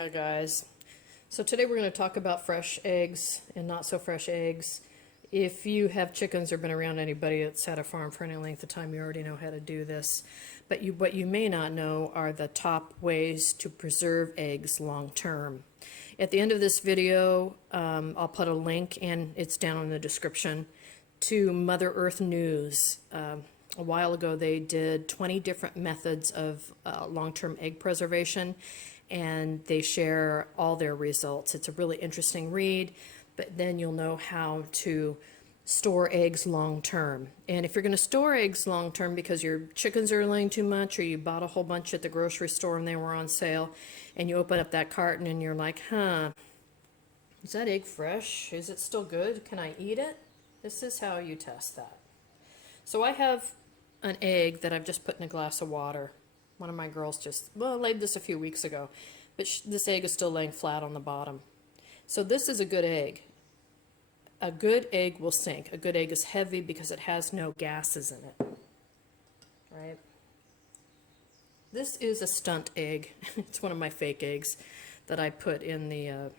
Hi guys. So today we're going to talk about fresh eggs and not so fresh eggs. If you have chickens or been around anybody that's had a farm for any length of time, you already know how to do this. But what you may not know are the top ways to preserve eggs long term. At the end of this video, I'll put a link, and it's down in the description, to Mother Earth News. A while ago they did 20 different methods of long-term egg preservation, and they share all their results. It's a really interesting read, but then you'll know how to store eggs long term. And if you're going to store eggs long term because your chickens are laying too much, or you bought a whole bunch at the grocery store and they were on sale, and you open up that carton and you're like, is that egg fresh? Is it still good? Can I eat it? This is how you test that. So I have an egg that I've just put in a glass of water. One of my girls laid this a few weeks ago, but this egg is still laying flat on the bottom. So this is a good egg. A good egg will sink. A good egg is heavy because it has no gases in it, right? This is a stunt egg. It's one of my fake eggs that I put in the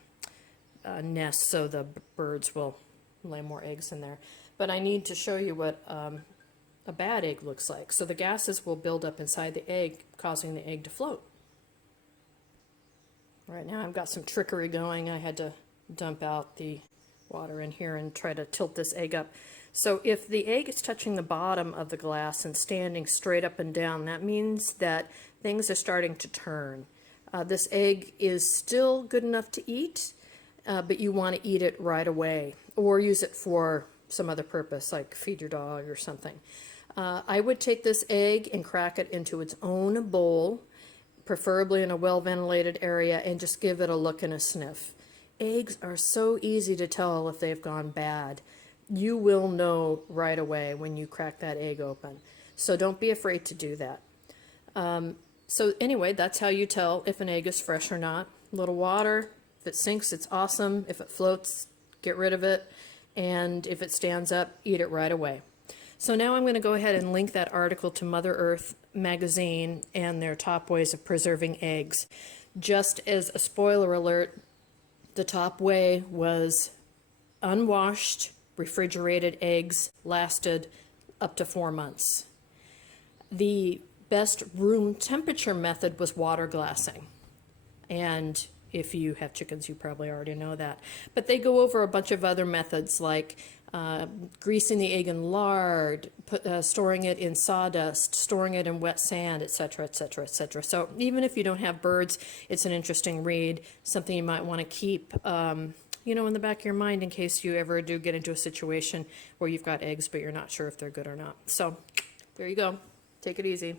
nest so the birds will lay more eggs in there. But I need to show you what a bad egg looks like. So the gases will build up inside the egg, causing the egg to float. Right now I've got some trickery going. I had to dump out the water in here and try to tilt this egg up. So if the egg is touching the bottom of the glass and standing straight up and down, that means that things are starting to turn. This egg is still good enough to eat, but you want to eat it right away, or use it for some other purpose, like feed your dog or something. I would take this egg and crack it into its own bowl, preferably in a well-ventilated area, and just give it a look and a sniff. Eggs are so easy to tell if they've gone bad. You will know right away when you crack that egg open. So don't be afraid to do that. So anyway, that's how you tell if an egg is fresh or not. A little water. If it sinks, it's awesome. If it floats, get rid of it. And if it stands up, eat it right away. So now I'm going to go ahead and link that article to Mother Earth magazine and their top ways of preserving eggs. Just as a spoiler alert, the top way was unwashed, refrigerated eggs lasted up to 4 months. The best room temperature method was water glassing. And if you have chickens, you probably already know that. But they go over a bunch of other methods, like greasing the egg in lard, storing it in sawdust, storing it in wet sand, etc., etc., etc. So even if you don't have birds, it's an interesting read, something you might want to keep in the back of your mind in case you ever do get into a situation where you've got eggs but you're not sure if they're good or not. So there you go. Take it easy.